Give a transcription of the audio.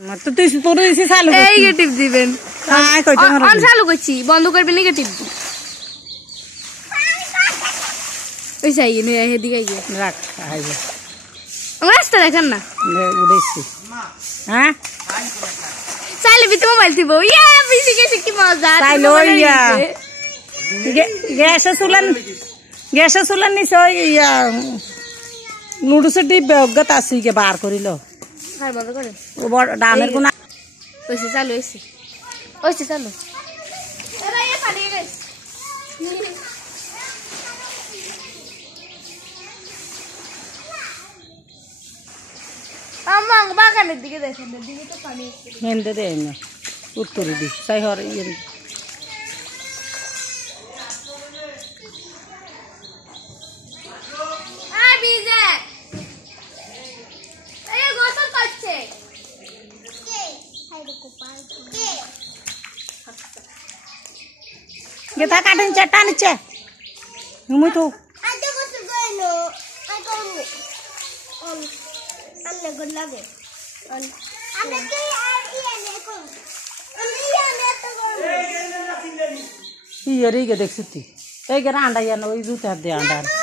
তো তুই তোর দিছি চালু এই টিপ দিবেন অন চালু করছি বন্ধ করবেন এই টিপ দি ওই যাই নে এদিকে আইয়ে রাখ আইয়ে রাস্তা দেখেন না উড়েছি হ্যাঁ চাইলে বিতে মোবাইল দিব ইয়া বিসি গেছে কি মজা চাইলো ইয়া গ্যাসে চুলান নিছে ইয়া লুডুসে টিপ বেগত আসি কে বার করিল আর বন্ধ করে ও বড় ডামের কোনা ওইসে চালু ওইসে চালু এবার এ পানি গেছে আমং বাগানের দিকে দেখেন দিকে তো পানি হেন্দে দেয় না উত্তরে দি সাই হর ইয়ে বিজে এই গোসল করছে কে হাইরে কোপাল কে গেতা কাটিন চাটা নিচে মুই তো আজকে গোসল কইলো আই করব আমনে গুড লাগে আমনে কি আর ইয়ে নে করব আমি ইয়ে নে তো করব ইয়ে রে গে দেখছিস তুই এই গেরা আন্ডা ইয়া না ওই জুতা দে আন্ডা